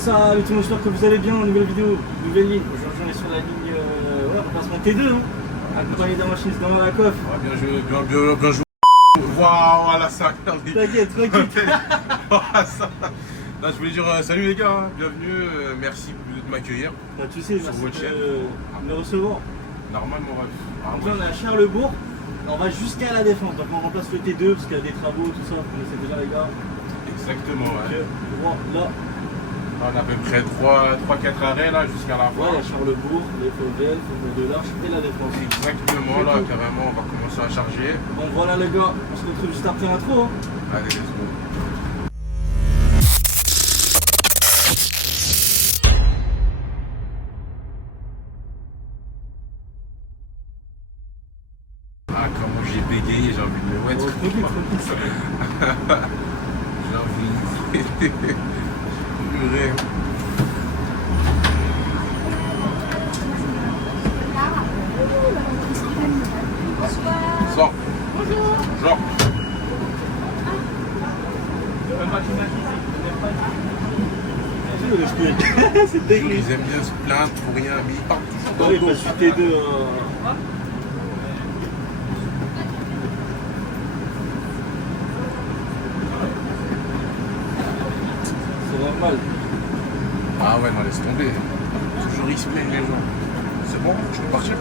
Salut tout le monde, j'espère que vous allez bien. Nouvelle vidéo, nouvelle ligne. Aujourd'hui, on est sur la ligne remplacement T2, hein, accompagné d'un machiniste dans la coffre. Ouais, bien joué. Voilà ça. T'inquiète, tranquille. Voilà ça. Là, je voulais dire salut les gars, bienvenue, merci de m'accueillir. Bah, tu sais, merci de me recevoir. Normalement, Donc là, on est à Charlesbourg. On va jusqu'à la Défense. Donc on remplace le T2 parce qu'il y a des travaux, tout ça. Vous connaissez déjà les gars. Exactement, ouais. Voilà. On a à peu près 3-4 arrêts là jusqu'à la fin. Ouais, il y a Charlesbourg, les Fauvel, Fauvel de l'Arche et la Défense. Exactement, là, carrément, on va commencer à charger. Donc voilà les gars, on se retrouve juste après l'intro. Hein. Allez, let's go. Ah, comment j'ai bégayé, j'ai envie de me mettre. J'ai envie de purée. Sors. Bonjour. Genre. C'est dégueu. Ils aiment bien se plaindre pour rien, mais ils partent toujours dans Oui, le dos. parce que T2. C'est normal. Ah ouais, non, laisse tomber. Toujours expliquer les gens. C'est bon, je peux partir.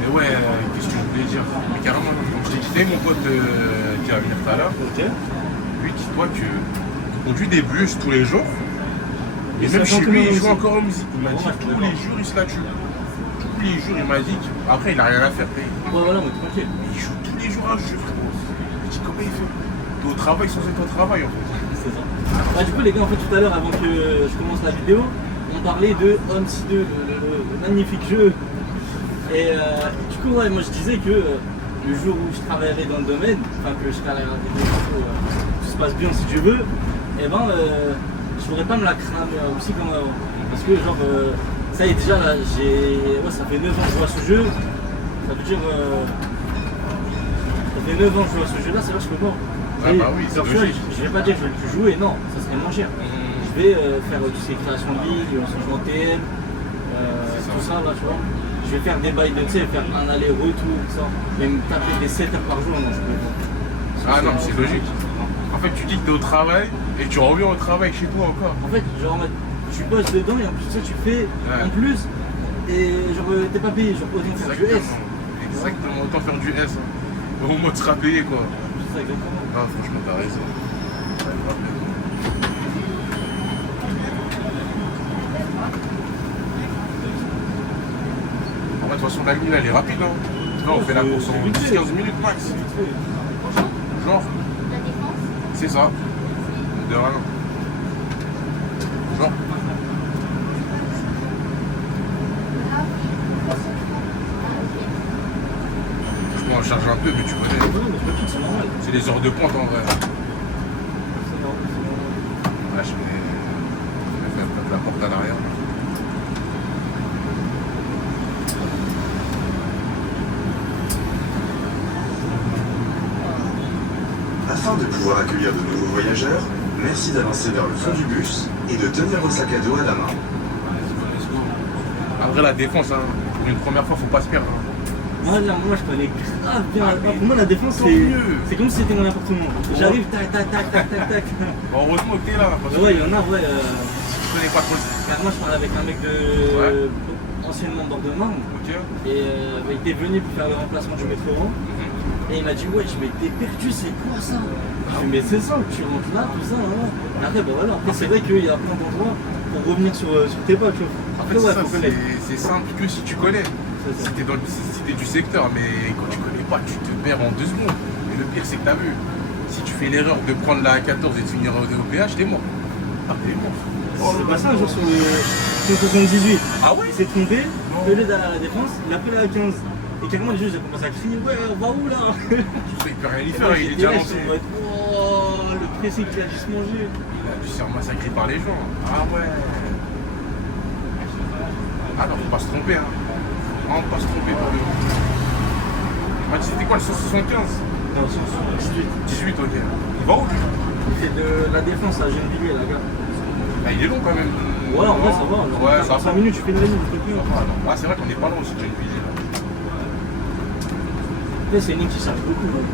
Mais ouais, qu'est-ce que je voulais dire? Mais carrément, comme je t'ai quitté, mon pote qui va venir tout à l'heure, Ok. lui, dis-toi qu'il conduit des bus tous les jours. Et Il même se la chez joue lui, il comment joue aussi. encore en musique. Il m'a dit Ouais, tous d'accord. les jours, il se la tue. Tous les jours, il m'a dit après, il n'a rien à faire. Ouais, voilà, mais tranquille. Mais il joue tous les jours à un jeu, frérot. Je dis comment il fait? T'es au travail sans être au travail, en fait. C'est ça. Bah, du coup, les gars, en fait, tout à l'heure, avant que je commence la vidéo, on parlait de Homsi 2, le magnifique jeu. Et du coup, ouais, moi je disais que le jour où je travaillerai dans le domaine, enfin que je travaillerai dans le domaine, tout se passe bien si Dieu veut, et ben je pourrais pas me la cramer aussi comme avant. Parce que genre, ça y est déjà là, ça fait 9 ans que je joue à ce jeu, ça veut dire, ça fait 9 ans que je joue à ce jeu là, c'est là que je peux mort. Ah bah oui, c'est genre, tu vois, logique. je vais pas dire que je vais plus jouer, non, ça serait moins cher. Je vais faire toutes ces créations de ligue, on se joue en TM, tout ça là, tu vois. Je vais faire des bails de, tu sais, faire un aller-retour, tout ça. Mais me taper des 7 heures par jour, non, je peux pas. Ah non, mais c'est logique. En fait, tu dis que t'es au travail et tu reviens au travail chez toi encore. En fait, genre, tu bosses dedans et en plus, ça, tu fais en plus. Et genre, t'es pas payé, genre, autant faire du S. Exactement, autant faire du S. Hein. Au moins, tu seras payé, quoi. C'est ça, exactement. Ah, franchement, t'as raison. De toute façon, la ligne, elle est rapide. Hein. Là, on fait la course en 10-15 minutes max. Genre, La Défense. c'est ça. De rien. Genre. Je peux en charger un peu, mais tu connais. Non, mais c'est normal. C'est les heures de pointe en vrai. C'est normal, c'est normal. Là, je vais faire un peu la porte à l'arrière. Afin de pouvoir accueillir de nouveaux voyageurs, merci d'avancer vers le fond du bus et de tenir vos sacs à dos à la main. Après, la défense, hein, pour une première fois, faut pas se perdre. Hein. Moi, là, moi, je connais grave bien. Pour moi, la défense, Tant mieux. c'est comme si c'était mon appartement. J'arrive, tac, tac, tac, tac, tac, tac. Bon, heureusement que t'es là. Parce que Ouais, il y en a, ouais. je connais pas trop. Car moi, je parlais avec un mec de anciennement de Bord-de-Marne. Ok. Et il était venu pour faire le remplacement du métro. Et il m'a dit, ouais, je m'étais perdu, c'est quoi ça? Je lui ai dit, mais c'est ça, tu rentres là, tout ça. Hein. Et après, bon voilà, après, c'est vrai qu'il y a plein d'endroits pour revenir sur tes pas, tu vois. En Après, fait, ouais, ça, faut connaître. c'est simple que si tu connais. C'est ça. Si t'es du secteur, mais quand tu connais pas, tu te perds en 2 secondes. Et le pire, c'est que t'as vu. Si tu fais l'erreur de prendre la A14 et de finir au péage, t'es mort. Ah, t'es mort. C'est passé un jour sur le 78. Ah ouais? Il s'est trompé, au lieu d'aller à la défense, il a pris la 15. Et carrément, les gens, ils ont commencé à crier, ouais, on va où là? Il peut rien y Et faire, moi, il est j'étais déjà là, lancé. j'étais en mode, oh, le pressing qu'il a dû se manger. Il a dû se faire massacrer par les gens. Ah ouais. Ah non, faut pas se tromper. Hein. Vraiment pas se tromper. C'était quoi le 175? Non, sur 18. 18, ok. Il va où lui? Il fait de la défense à Gennevilliers, la gare. Ah, il est long quand même. Ouais, en vrai, ça va. Genre, Ouais, ça 5 va. minutes, tu fais une ligne, truc mieux. Ah, non. Ouais, c'est vrai qu'on est pas loin aussi de Gennevilliers là. Après, c'est une ligne qui charge beaucoup. Donc,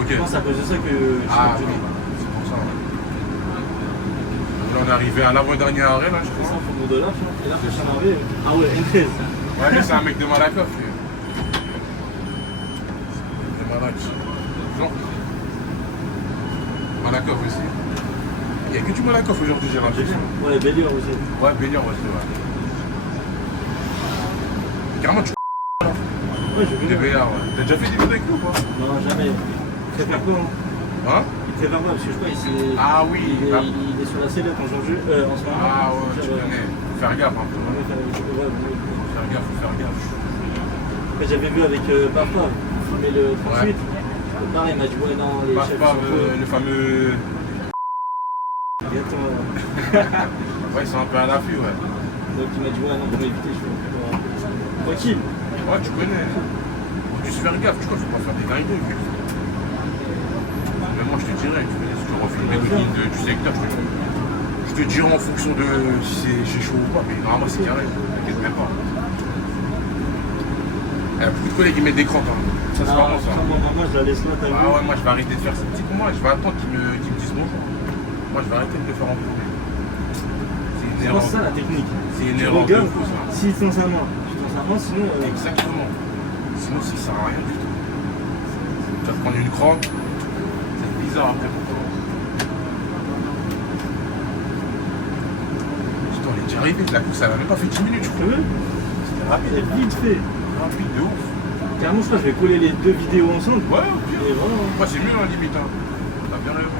Ok. je pense que c'est à cause de ça que je Ah suis oui, obligé. c'est pour ça. Ouais. Là, on est arrivé à l'avant-dernier arrêt là, je C'est ça, crois. faut de là, tu vois. Et là, je suis arrivé. Ah ouais, N13. Ouais, mais c'est un mec de Malakoff. Lui. De Malakoff. Genre. Malakoff aussi. Il n'y a que du Malakoff aujourd'hui, j'ai l'impression. Ouais, Bélior aussi. Ouais, Béliard aussi, ouais. Carrément, tu Ouais, je des veux bien. Béliard, ouais. T'as déjà fait des vidéos avec nous ou pas? Non, jamais. Il préfère quoi, hein? Hein? Il préfère quoi? Parce que je crois qu'il Ah oui, il, bah. il est sur la sellette en janvier, en ce moment. Ah ouais, tu connais. Faut faire gaffe un peu. Ouais, Faut faire gaffe, faut faire gaffe. après, j'avais vu avec Papa, mais le 38. Pareil, il m'a dit, ouais, non, les Pas, chefs pas sont faux. le fameux. Exactement. Ouais, ils sont un peu à l'affût, ouais. Donc il m'a dit, ouais, non, pour m'éviter, je fais tranquille. Ouais, tu connais. Faut juste faire gaffe, tu vois, faut pas faire des dingueries. Mais moi, je te dirais, tu connais, si tu refais une ligne du secteur, je te dirai en fonction de si c'est chaud ou pas, mais normalement, c'est carré, t'inquiète même pas. Il y a beaucoup de collègues qui mettent des crampes, hein. Ça, c'est pas bon, ça. Moi, je la laisse là, t'as vu. Ah ouais, moi, je vais arrêter de faire ça. Dis-moi, je vais attendre qu'ils me disent bonjour. Moi, je vais arrêter de te faire envoyer. C'est une Je erreur. pense que c'est ça la technique. C'est une Tu erreur de regardes, fou, ça. s'il tient sa main, tu tends sa main, sinon. Exactement. Sinon, ça sert à rien du tout. Tu vas te prendre une crampe. C'est bizarre après pour toi. Putain, on est déjà arrivé. La course, elle a même pas fait 10 minutes, je Tu crois. veux? C'était rapide. Et vite fait. Rapide de ouf. Carrément, je crois que je vais coller les deux vidéos ensemble. Ouais, au pire. Et voilà. Moi, c'est mieux, hein, limite. Hein. T'as bien raison.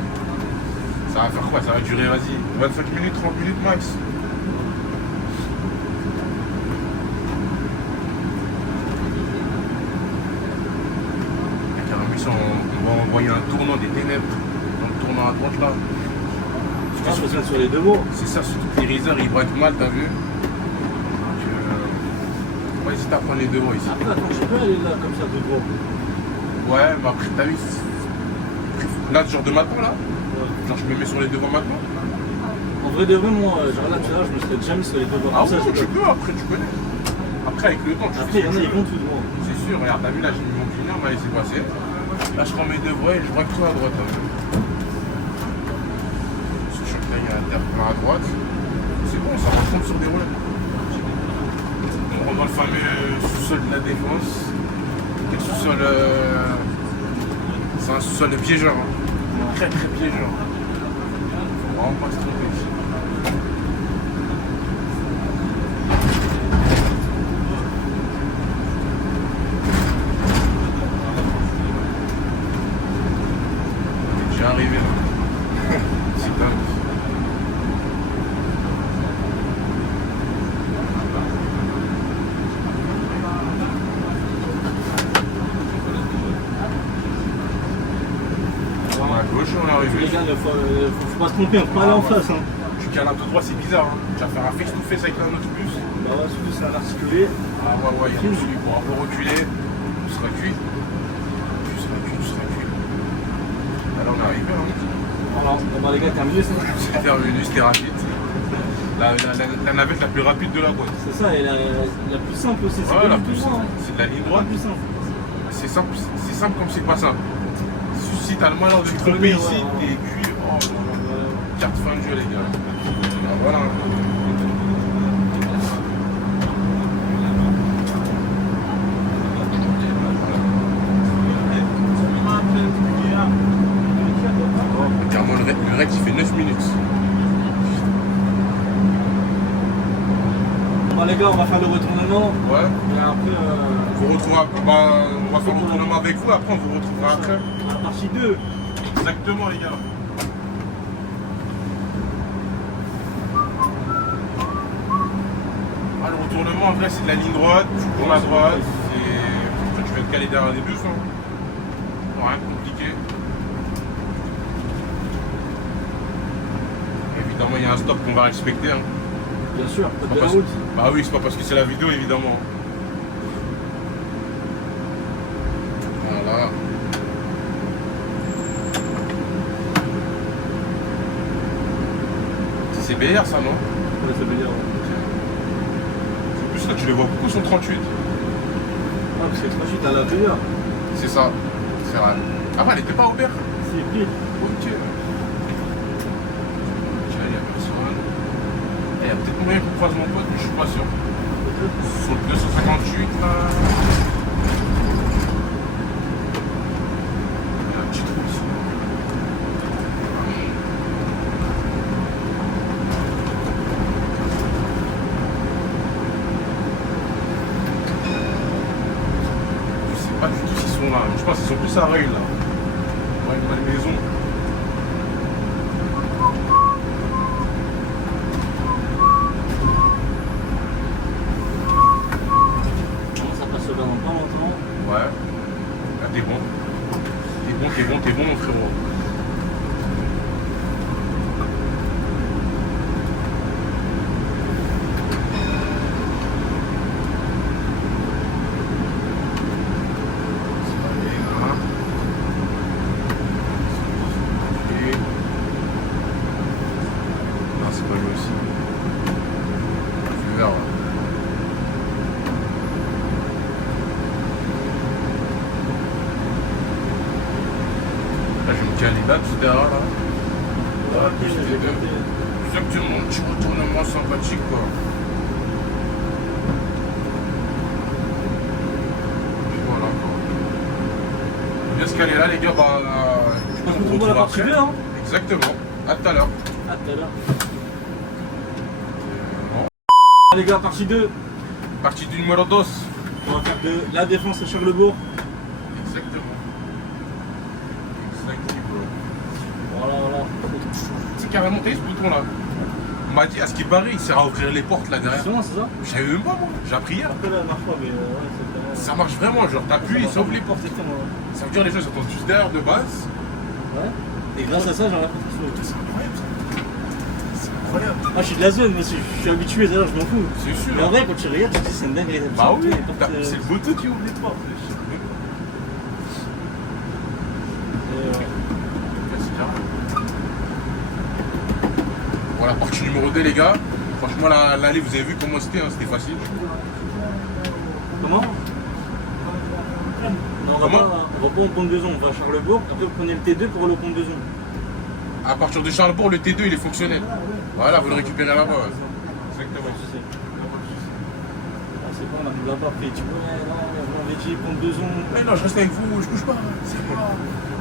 Ça va faire quoi? Ça va durer, vas-y, 25 minutes, 30 minutes max. On va envoyer un tournant des ténèbres dans le tournant à droite là. Je pense que c'est sur les deux mots. C'est ça, surtout que les riseurs ils vont être mal, t'as vu? Donc, on va hésiter à prendre les devants ici. Après, attends, je peux aller là comme ça de droit. Ouais, mais après, t'as vu? Là, ce genre de matin là, Ouais. genre je me mets sur les devants maintenant. En vrai de vrai, moi, genre là, tout à l'heure, je me serais déjà mis sur les deux bords. Ah Comme ça, ouais, je tu peux, après tu connais. Après, avec le temps, tu Après, il y en a, ils vont tout droit. C'est sûr, regarde, t'as vu là, j'ai mis mon client, on m'a laissé passer. Là, je prends mes devants et je vois que toi à droite. Là. Sachant que là, il y a un terre à droite. C'est bon, ça rentre sur des roulettes. On rentre dans le fameux sous-sol de la défense. Quel sous-sol c'est un sous-sol de piégeur. Hein. Très très piégeur. Faut vraiment pas se tromper ici. J'ai arrivé là. C'est dingue. On est à gauche, on est arrivé. Les gars, faut pas se tromper, on peut aller en face. Hein. Tu cales un tout droit, c'est bizarre. Hein. Tu vas faire un face-to-face avec un autre bus. Bah ouais, surtout c'est un articulé. Ah ouais, il y a celui pour un peu reculer. Tu seras cuit. Tu seras cuit, tu seras cuit. Alors on est arrivé. Hein. Alors, bah les gars, terminé ça. C'est terminé, c'était rapide. La navette la plus rapide de la boîte. C'est ça, et la plus simple aussi. Ouais, la plus simple. simple. C'est de la ligne La droite. plus simple. C'est simple comme c'est pas simple. Si t'as le malheur de te tromper connais, ici, ouais. t'es cuit. Oh, carte fin de jeu, les gars. Alors, voilà. Carrément, le rec, il fait 9 minutes. Bon les gars, on va faire le retournement. Ouais. Et après, Vous retrouvera, on va faire le retournement avec vous, après on vous retrouvera après. la partie 2. Exactement, les gars. Ah, le retournement, en vrai, c'est de la ligne droite, tu tournes à droite, et après, tu vas te caler derrière des bus. Hein. Rien de compliqué. Évidemment, il y a un stop qu'on va respecter. Hein. Bien sûr, C'est pas pas de la parce- route. Bah oui, c'est pas parce que c'est la vidéo, évidemment. Voilà. C'est BR ça, non? Ouais, ça veut dire. En plus, là, tu les vois beaucoup sur 38. Ah, parce que 38 à l'intérieur. C'est ça. C'est vrai. Ah, bah, elle était pas ouverte. C'est pire. Ok. Tiens, il y a personne. Il y a peut-être moyen qu'on croise mon pote, mais je suis pas sûr. Sur le 258, là. Il y a un petit trou ici. Je sais pas du tout s'ils sont là. Je pense qu'ils sont plus à Reuil, là. Ouais, une bonne maison. Ça passe là dans pas longtemps. Ouais. Ah, t'es bon. T'es bon, mon frérot. C'est pas bien, hein. Ok. Non, c'est pas lui aussi. Je vais vers là. Là, je vais me caler là, tout derrière là. Voilà, plus les deux. Exactement, un petit retournement sympathique quoi. Et voilà quoi. Bien se caler là, les gars, bah. Je pense qu'on se On retrouve va la partie après. 2, hein. Exactement. À tout à l'heure. À tout à l'heure. Bon. Les gars, partie 2. Partie du numéro 2. On va faire de la défense à Charlebourg. Exactement. Voilà, voilà. C'est carrément t'as ce bouton là. On m'a dit à ce qui paraît, il sert à ouvrir les portes là derrière. C'est bon, c'est ça? Je savais même pas moi, j'ai appris hier. Après là, elle marche pas, mais ouais, c'est vraiment. Ça marche vraiment, genre t'appuies et ça ouvre les portes. Exactement. Ça veut dire les gens s'attendent juste derrière de base. Ouais. Et grâce à ça, j'en ai appris. C'est incroyable ça. C'est incroyable. Ah, je suis de la zone, moi je suis habitué, d'ailleurs, je m'en fous. C'est sûr. Mais en vrai, quand tu regardes, tu te dis c'est une dinguerie. Bah oui, C'est c'est le bouton qui ouvre les portes. Voilà, partie numéro 2 les gars. Franchement l'allée vous avez vu comment c'était, hein, c'était facile. Comment? Non, on va Comment pas au pont de Zon, on va à Charlebourg, après vous prenez le T2 pour aller au pont de Zon. À partir de Charlebourg, le T2 il est fonctionnel. Voilà, vous le récupérez là-bas. Ouais. Exactement. Ah, c'est bon, on arrive là-bas, après tu vois, on avait dit pont de Zon. Mais non, je reste avec vous, je bouge pas. C'est pas.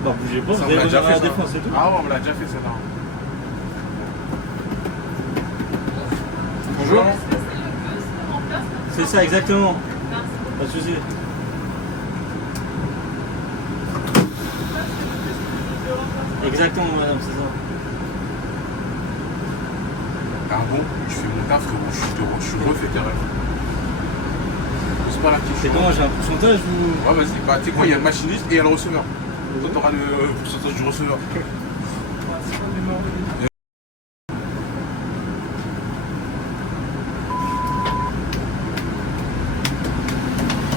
Bah bougez pas, Ça, vous on l'a allez déjà revenir à fait la ça. défense et tout. Ah ouais, on l'a déjà fait ça là. Bonjour. C'est ça, exactement. Pas de soucis. Exactement, madame, c'est ça. Ah bon, je fais mon taf, frérot, je suis refait carrément. C'est pas la petite C'est chose. comment, j'ai un pourcentage ou. Ouais, vas-y, bah, tu sais quoi, il y a le machiniste et il y a le receveur. Toi, t'auras le pourcentage du receveur.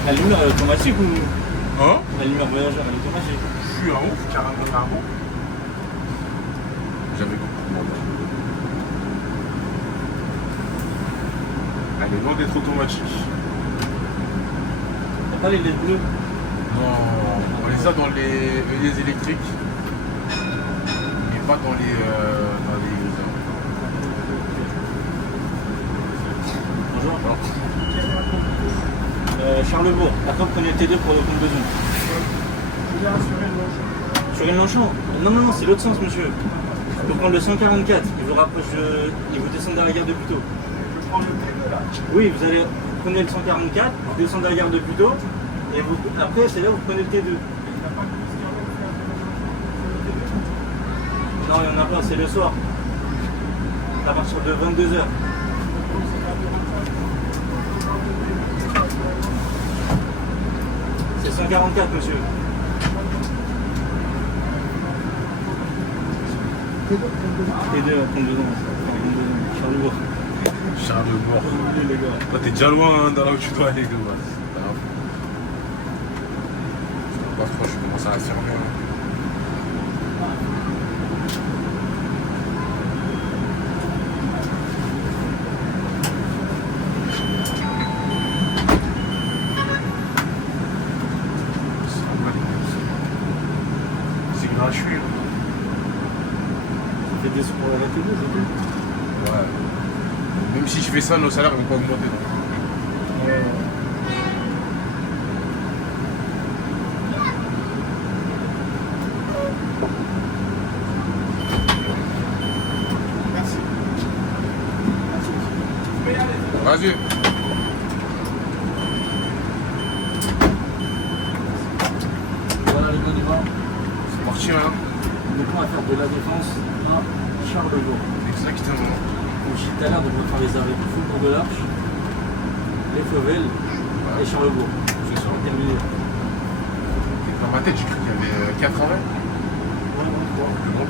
La lumière elle est automatique ou. Hein? La lumière voyageur elle est automatique. Je suis en haut, carrément en haut. J'avais compris. Elle est loin d'être automatique. T'as pas les LED bleus? Non, on les a dans les électriques. Mais pas dans les. Bonjour. Alors, Charlebourg, après vous prenez le T2 pour le compte de zone. Sur une Longchamp? Non, non, non, c'est l'autre sens, monsieur. Il faut prendre le 144, il vous rapproche il vous descend dans la gare de Puteaux. Oui, vous allez prenez le 144, vous descendez à la gare de Puteaux, et vous, après c'est là où vous prenez le T2. Non, il n'y en a pas, c'est le soir. À partir de 22h. C'est 144, monsieur. T2, compte de zone. Charlebourg. Charlebourg. Oui, les gars. Toi, t'es déjà loin hein, dans là où tu dois aller, gars. Pas trop, je commence à affirmer. suis. Ça fait des sous pour la RATP, c'est tout. Ouais. Même si je fais ça, nos salaires vont pas augmenter. Merci. Vas-y. Voilà les gars, du vin. C'est parti, hein. Donc on va faire de la défense à Charlevaux. Exactement. Donc j'ai tout à l'heure de faire les arrêts du Faubourg de l'Arche, les Fauvel et Charlevaux. C'est ça. On va terminer. Dans ma tête, j'ai cru qu'il y avait 4 arrêts. Ouais, ouais, trois. Le monde.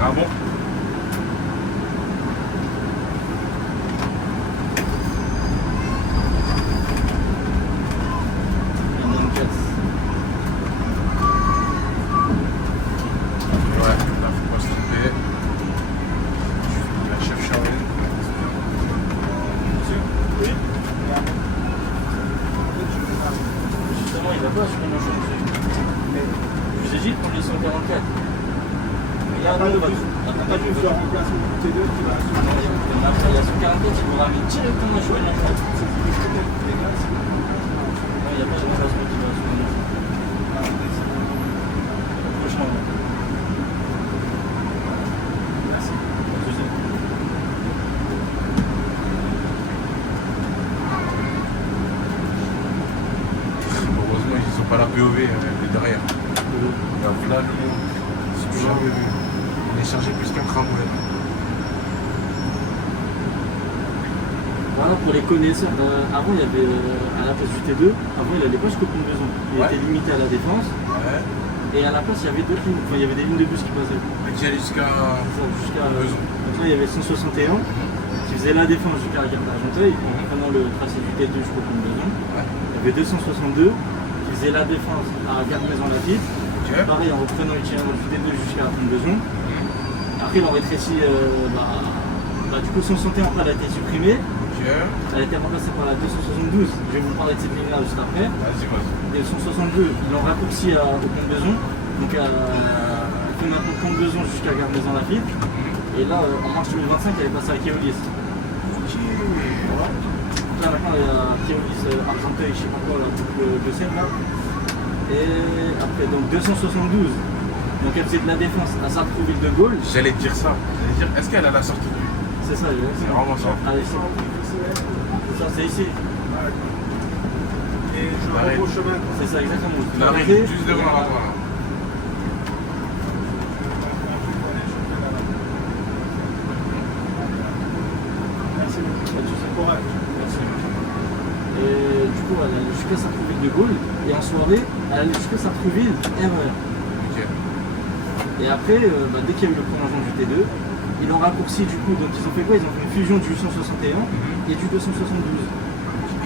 Ah bon? Il y en a une casse. Ouais, là, faut pas se tromper. La chef Charlène. Oui. Justement, il va pas sur mon changer. Je vous ai dit de prendre les 144. Il y a un Pas de autre. pas de plusieurs remplacements pour T2 qui va assurer. Après, il y a 144, il vous ramène directement sur le changer. C'est ce qui fait peut-être des gars, c'est- Non, il n'y a pas de remplacement qui va sur le changer. Prochain. Merci. Je sais. Heureusement, ils sont pas la POV de derrière. Donc là, nous, c'est du jamais vu. On est chargé plus qu'un tramway. Voilà pour les connaisseurs. Avant, il y avait à la place du T2, avant il n'allait pas jusqu'au pont de Maison. Il Ouais. était limité à la défense. Ouais. Et à la place, il y avait d'autres lignes. Enfin, il y avait des lignes de bus qui passaient. Qui allait jusqu'à. Jusqu'à. Maison. Donc là, il y avait 161 qui faisait la défense jusqu'à la gare d'Argenteuil en prenant le tracé du T2 jusqu'au pont de Maison. Ouais. Il y avait 262 qui faisait la défense à la gare de Maison-Lafitte. Ok. Pareil, en reprenant l'itinéraire du T2 jusqu'à la pont de Maison. Après, ils ont rétréci. Du coup, 161 après, elle a été supprimée. Ok. Elle a été remplacée par la 272. Je vais vous parler de cette ligne-là juste après. Vas-y, vas-y. Et le 162, ils l'ont raccourci au pont de Maison. Donc, elle fait maintenant pont de Maison jusqu'à la gare de Maison-Lafitte. Et là, en mars 2025, elle est passée à Keolis. Ok. Là, maintenant, il y a Keolis Argenteuil, je sais pas quoi, là, le Seine, là. Et après, donc 272. Donc, elle faisait de la défense à Sartrouville de Gaulle. J'allais te dire ça. J'allais dire, est-ce qu'elle a la sortie de vue? C'est ça, C'est vraiment ça. Ah, ici. Ça, c'est ici. Et je Arrête. rentre au chemin. quoi. C'est ça, exactement. Il arrive juste devant la voie. Merci beaucoup. C'est correct. Merci. Et du coup, elle allait jusqu'à Sartrouville de Gaulle. Et en soirée, elle allait jusqu'à Sartrouville RER. Ok. Et après, dès qu'il y a eu le prolongement du T2, ils l'ont raccourci du coup. Donc ils ont fait quoi? Ils ont fait une fusion du 161 et du 272.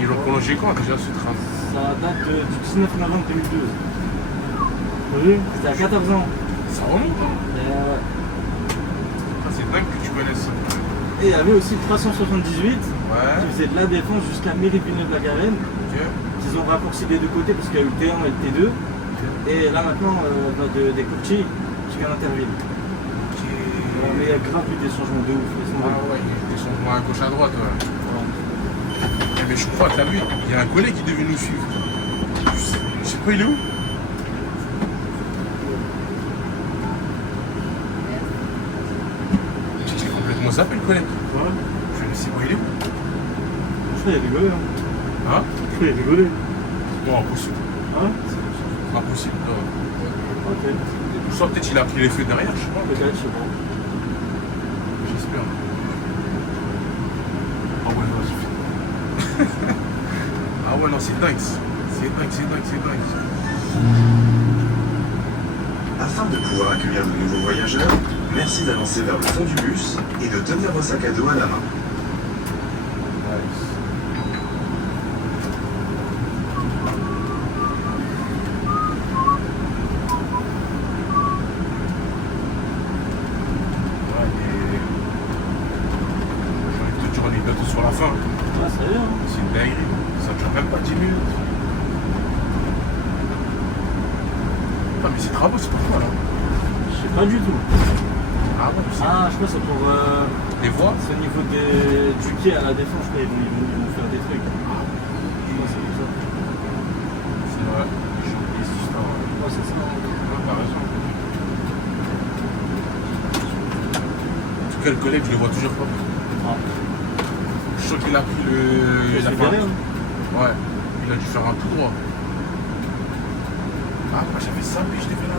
Ils l'ont prolongé quand déjà ce train? Ça date du 19 novembre 2012. Oui, c'était à 14 ans. Ça remonte, hein? Ah, c'est dingue que tu connaisses ça. Et il y avait aussi le 378 qui Ouais. faisait de la défense jusqu'à Mairie de Villeneuve-la-Garenne. Ok. Ils ont raccourci des deux côtés parce qu'il y a eu le T1 et le T2. Et là maintenant, des Courtiers jusqu'à l'Interville. Ok. Mais il y a grave eu des changements de ouf. laisse tomber. Ah ouais, il y a des changements à gauche à droite, ouais. Voilà. Eh, mais je crois, t'as vu, il y a un collègue qui devait nous suivre. Je sais pas, il est où? J'ai complètement zappé le collègue. Ouais. Je ne sais pas, il est où? Je crois qu'il a rigolé. Hein. Hein? Je crois qu'il a rigolé. Non, impossible. Hein? Impossible. Non. Ok. Soit peut-être il a pris les feux derrière, je sais pas. Peut-être, je sais pas. J'espère. Ah ouais, non, j'ai fait. Ah ouais, non, c'est dingue. C'est dingue, c'est dingue, c'est dingue. Afin de pouvoir accueillir de nouveaux voyageurs, merci d'avancer vers le fond du bus et de tenir vos sacs à dos à la main. Ouais, et... J'ai envie de te dire, on est bientôt sur la fin. Ah, ça y est. dinguerie. Ça dure même pas 10 minutes. Ah, mais ces travaux, c'est pourquoi là? Je sais pas du tout. Ah ouais, je sais. Ah, je crois que c'est pour. Les voies? C'est au niveau du quai à la Défense, je crois, ils vont faire des trucs. Je crois que c'est pour ça. C'est vrai. J'ai oublié cette histoire. Ouais, c'est ça. Ouais, t'as raison. En tout cas, le collègue, je le vois toujours pas. Ah. Je sens qu'il a pris le. Il a C'est fait un- derrière, hein. Ouais, il a dû faire un tout droit. Ah, moi j'avais ça, puis je l'ai fait là.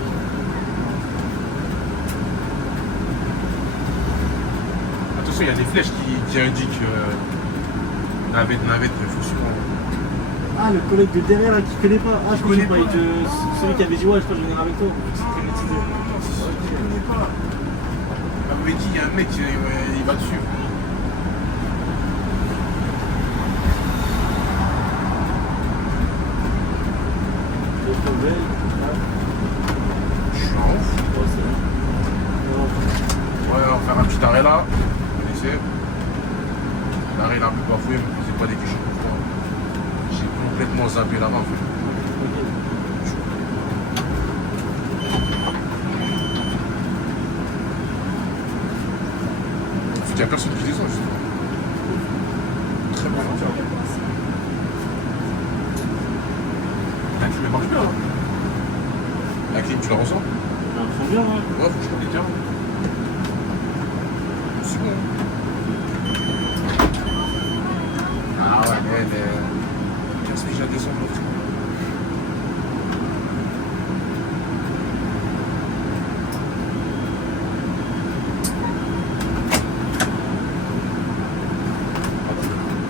Attention, il y a des flèches qui indiquent navette, il faut suivre. Ah, le collègue de derrière là qui connaît pas. Ah, je Je connais connais pas. pas. Celui qui avait dit ouais, je crois que je vais venir avec toi. C'est très maîtrisé. Je connais pas. Elle m'avait dit, il y a un mec, il va dessus. Le problème, Je suis en ouf. ouais, c'est vrai. Ouais, on va faire un petit arrêt là. On essaie. L'arrêt il a un peu bafoué, mais posez pas des questions pour moi. J'ai complètement zappé là-bas en fait. Il n'y a personne qui descend justement. Très bien. La clim elle marche bien. Hein. La clim tu la ressens? On sent bien, hein. Ouais, faut que je te dise. C'est bon. Ah ouais, mais elle est... Qu'est-ce que j'ai à descendre l'autre?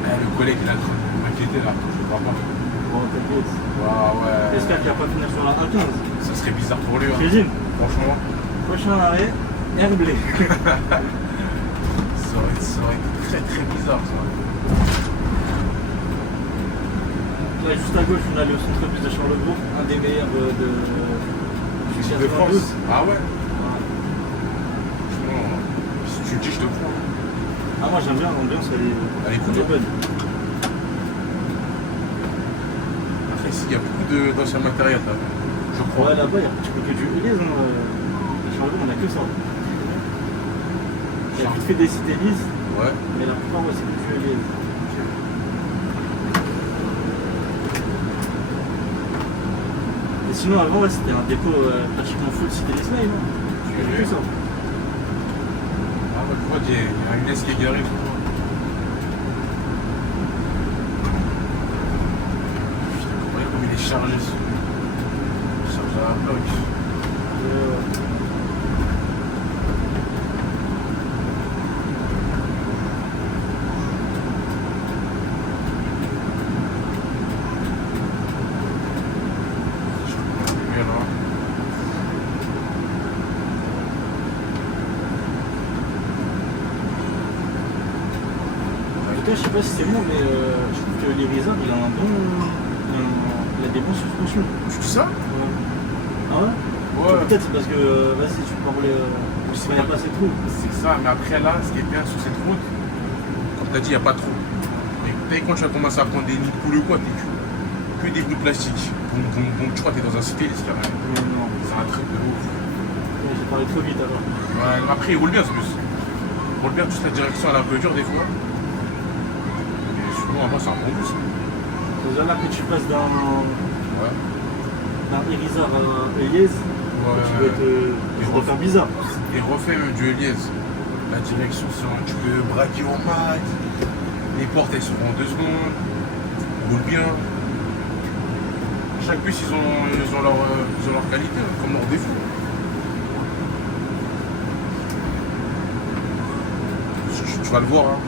Le collègue il a m'inquiété là, je le vois pas. Bon, t'inquiète. Ouais. J'espère qu'il va pas finir sur la A15. Ça serait bizarre pour lui. Hein. Cuisine. Franchement, Prochain arrêt, Herblé. ça aurait été très très bizarre ça. Là, juste à gauche, on a le centre bus de Charlebourg, un des meilleurs de De France. Ah ouais. Franchement, si tu le dis, je te prends. Ah, moi j'aime bien l'ambiance, Elle est cool. bonne. Après, ici, il y a beaucoup d'anciens matériels là. Je crois. Ouais, là-bas, il y a un petit peu que du Elias. Hein. À Charlebourg, on a que ça. Il y a vite fait des cités lises, Ouais. mais la plupart, ouais, c'est que du Elias. Et sinon, avant, ouais, c'était un dépôt pratiquement full cité lises là, non? Il y avait que ça. Ah ouais, tu vois, il y a une S qui est garée. Putain, voyez comme il est chargé ce. Chargé à un bloc. Bien, hein. En tout cas, je sais pas si c'est moi, mais je trouve que l'Irizar, il a un bon. Il a des bonnes suspensions. Tu dis ça? Ah ouais? Ouais. Peut-être c'est parce que, vas-y, tu peux parler. Je sais pas, il n'y a pas assez de trous. C'est ça, mais après là, ce qui est bien sur cette route, comme tu as dit, il n'y a pas trop. Mais peut-être quand tu vas commencer à prendre des nids de poules ou quoi, t'es que des bouts de plastique. Boum, boum, boum, tu crois que t'es dans un cité, carrément. Mais non, C'est un truc de ouf. j'ai parlé trop vite alors. Ouais, après, il roule bien ce bus. Il roule bien, juste la direction, elle est un peu dure des fois. Mais souvent, moi, c'est un bon bus. Déjà là que tu passes d'un Ouais. Irizar à Eliez, tu vas te faire bizarre. Et refait même du Eliez. La direction, tu peux braquer au max. Les portes, elles sont en 2 secondes. Roule bien. Chaque bus, ils ont leur qualité, hein, comme leur défaut. Tu vas le voir, hein.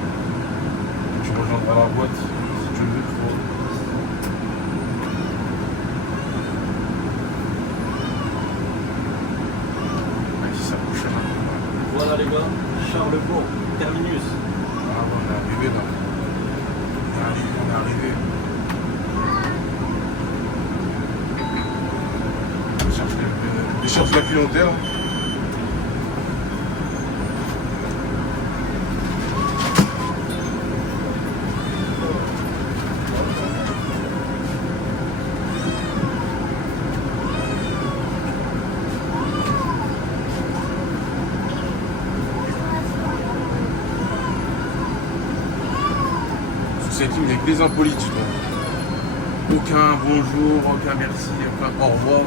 Tu rejoindras la boîte si tu le veux. Si ça bouge, là. Voilà les gars, Charlebourg, terminus. Ah ouais, on est arrivé là. On est arrivé. Je cherche la clientèle. des impolites, tu vois. Aucun bonjour, aucun merci, aucun au revoir.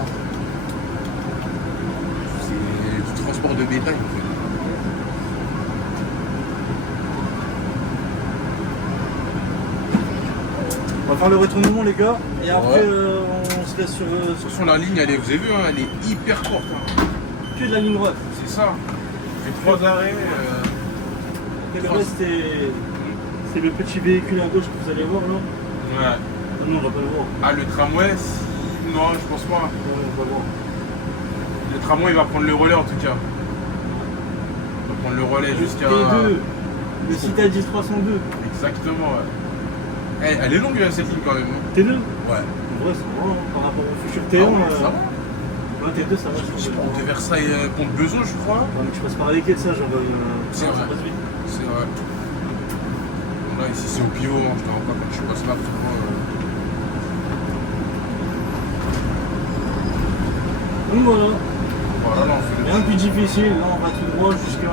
C'est du transport de bétail, en fait. On va faire le retournement, les gars, et après, Ouais. on se laisse sur De toute façon, la ligne, vous avez vu, hein, elle est hyper courte. Hein. que de la ligne droite. C'est ça. J'ai 3 arrêts. Et le reste, c'est le petit véhicule à gauche que vous allez voir là. Ouais. Ah non, on va pas le voir. Ah, le tramway, non, je pense pas. Ouais, on va le voir. Le tramway, il va prendre le relais en tout cas. Il va prendre le relais jusqu'à. T2, le site à 10-302. Exactement, ouais. Eh, elle est longue cette ligne quand même. Hein. T2 Ouais. En vrai, c'est bon, par rapport au futur Ah T1. ouais, ça va. Ouais, T2, ça va, je Je trouve. pense de Versailles contre Besançon, je crois. Ouais, mais tu passes par les quais de ça, genre. C'est ça vrai. passe vite. C'est vrai. Bon, là, ici, c'est au pivot. Hein. Je te rends pas quand je passe là. Donc voilà, Voilà, là, on fait le rien de plus difficile. Là, on va tout droit jusqu'à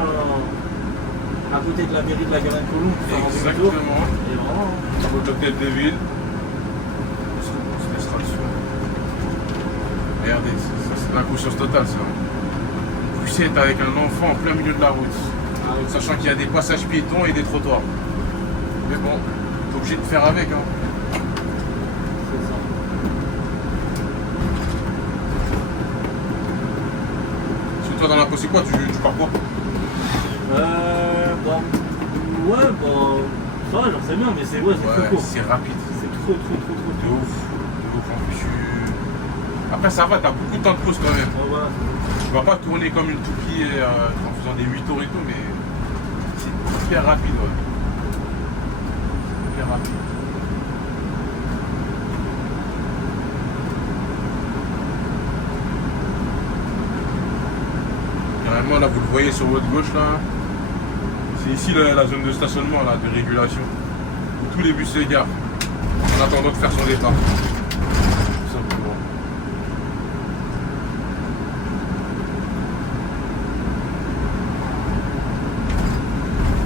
à côté de la mairie de la Garenne-Colomb pour faire un demi-tour. Exactement. Et vraiment, Au l'hôtel de ville. On se laissera le soin. Regardez, c'est la conscience totale, ça. Vous êtes avec un enfant en plein milieu de la route. Sachant qu'il y a des passages piétons et des trottoirs. Mais bon, t'es obligé de faire avec. Hein. c'est ça. Parce que toi, dans la poste, c'est quoi tu pars quoi? Bah, ouais, bah, ça va, j'en sais bien, mais c'est ouais, c'est trop Ouais, court. c'est rapide. C'est trop. De ouf. De ouf. En plus, après, ça va, t'as beaucoup de temps de pause quand même. Ouais, voilà. Tu vas pas tourner comme une toupie en faisant des 8 tours et tout, mais c'est hyper rapide. Ouais. Hyper rapide. Carrément, là, vous le voyez sur votre gauche, là. C'est ici la zone de stationnement, là, de régulation. Où tous les bus s'égarent en attendant de faire son départ. Tout simplement.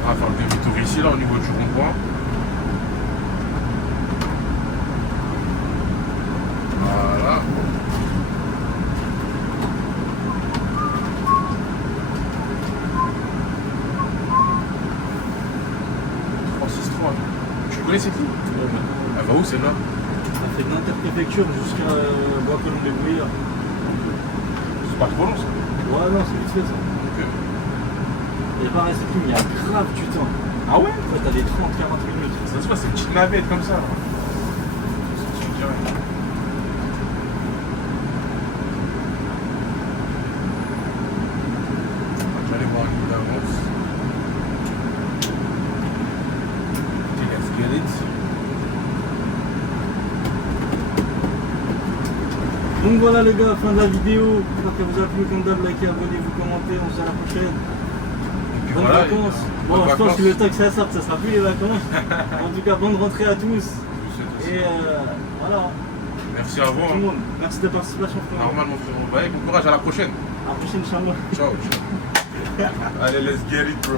On va faire le demi-tour ici, là, au niveau du rond-point. Voilà. Tu connais cette ligne? Elle va où celle-là? Ça fait de l'interpréfecture jusqu'à Bois-Colombie-Brouillard. C'est pas trop long ça. Ouais, non, c'est vite fait ça. Ok. Et pareil, cette ligne, il y a grave du temps. Ah ouais? Ouais, t'as des 30-40 minutes. Ça se voit, c'est une petite navette comme ça. C'est une direct. Je vais aller voir l'île d'avance. Ok, let's get it. Donc voilà les gars, fin de la vidéo. J'espère qu'elle vous a plu. Comme d'hab, likez, abonnez-vous, commentez. On se dit à la prochaine. Et puis Bonnes voilà, vacances. bonnes Bon, je pense vacances. que le temps que ça sorte, ça sera plus les vacances. En tout cas, bonne rentrée à tous. Et voilà, Merci à vous. tout le Hein. monde. Merci de ta participation, frère. Normal, mon frère. Bah, bon courage, à la prochaine. À la prochaine, Inch'Allah. Ciao. Allez, let's get it, bro.